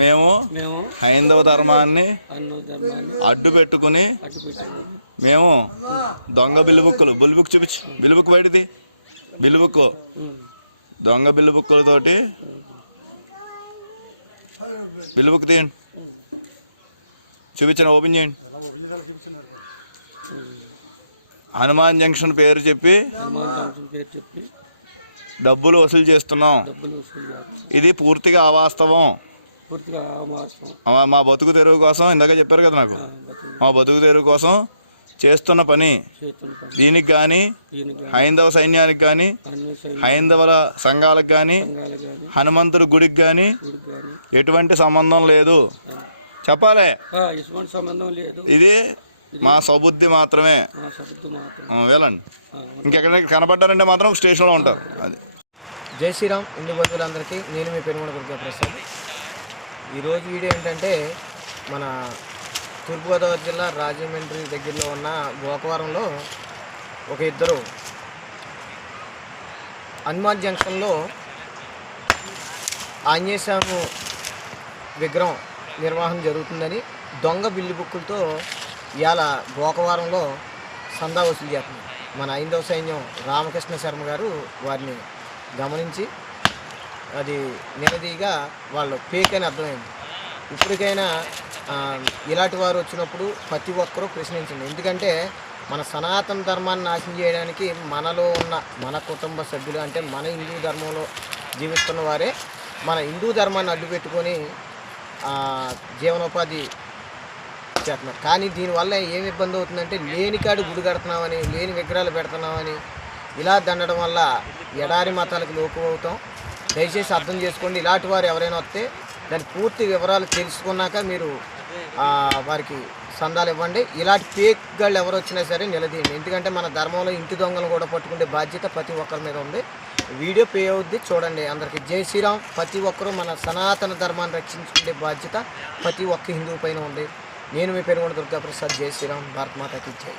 మేము మేము హైందవ ధర్మాన్ని అడ్డు పెట్టుకుని మేము దొంగ బిల్లు బుక్కులు బిల్లు బుక్ చూపించు. బిల్లు బుక్ బయటది. బిల్లు బుక్ దొంగ బిల్లు బుక్కులతోటి బిల్లు బుక్ తీయండి. చూపించండి ఓపెన్ చేయండి. హనుమాన్ జంక్షన్ పేరు చెప్పి డబ్బులు వసూలు చేస్తున్నాం. ఇది పూర్తిగా అవాస్తవం. పూర్తిగా మా- మా బతుకు తెరువు కోసం ఇందాక చెప్పారు కదా నాకు. మా బతుకు తెరువు కోసం చేస్తున్న పని. దీనికి కానీ హైందవ సైన్యానికి కానీ హైందవ సంఘాలకు కానీ హనుమంతుడి గుడికి కానీ ఎటువంటి సంబంధం లేదు. చెప్పాలి. ఇటువంటి సంబంధం లేదు. ఇది మా సబుద్ధి మాత్రమే. వెళ్ళండి. ఇంకెక్కడ కనపడ్డారంటే మాత్రం స్టేషన్లో ఉంటారు. అది. జై శ్రీరామ్ ఇండి బంధువులందరికీ నేను మీ దుర్గా ప్రసాద్ ఈరోజు వీడియో ఏంటంటే మన తూర్పుగోదావరి జిల్లా రాజమండ్రి దగ్గరలో ఉన్న గోకవరంలో ఒక ఇద్దరు హనుమాన్ జంక్షన్లో ఆంజనేయస్వామి విగ్రహం నిర్వహణ జరుగుతుందని దొంగ బిల్లు బుక్కులతో ఇవాళ గోకవరంలో సందా వసూలు చేస్తుంది మన ఐదవ సైన్యం రామకృష్ణ శర్మ గారు వారిని గమనించి అది నిలదీగా వాళ్ళు ఫేక్ అని అర్థమైంది. ఇప్పటికైనా ఇలాంటి వారు వచ్చినప్పుడు ప్రతి ఒక్కరూ ప్రశ్నించండి. ఎందుకంటే మన సనాతన ధర్మాన్ని నాశనం చేయడానికి మనలో ఉన్న మన కుటుంబ సభ్యులు అంటే మన హిందూ ధర్మంలో జీవిస్తున్న వారే మన హిందూ ధర్మాన్ని అడ్డుపెట్టుకొని జీవనోపాధి చేస్తున్నారు. కానీ దీనివల్ల ఏమి ఇబ్బంది అవుతుందంటే లేని కాడు గుడి కడుతున్నామని లేని విగ్రహాలు పెడుతున్నామని ఇలా దండడం వల్ల ఎడారి మతాలకు లోకు అవుతాం. దయచేసి అర్థం చేసుకోండి. ఇలాంటి వారు ఎవరైనా వస్తే దాని పూర్తి వివరాలు తెలుసుకున్నాక మీరు వారికి సందాలు ఇవ్వండి. ఇలాంటి ఫేక్ గాళ్ళు ఎవరు వచ్చినా సరే నిలదీయండి. ఎందుకంటే మన ధర్మంలో ఇంటి దొంగలు కూడా పట్టుకునే బాధ్యత ప్రతి ఒక్కరి మీద ఉంది. వీడియో పే అవుద్ది. చూడండి అందరికి జై శ్రీరామ్. ప్రతి ఒక్కరూ మన సనాతన ధర్మాన్ని రక్షించుకునే బాధ్యత ప్రతి ఒక్క హిందువు పైన ఉంది. నేను మీ పెనుగొండ దుర్గాప్రసాద్. జై శ్రీరామ్. భారత్ మాతకి జై.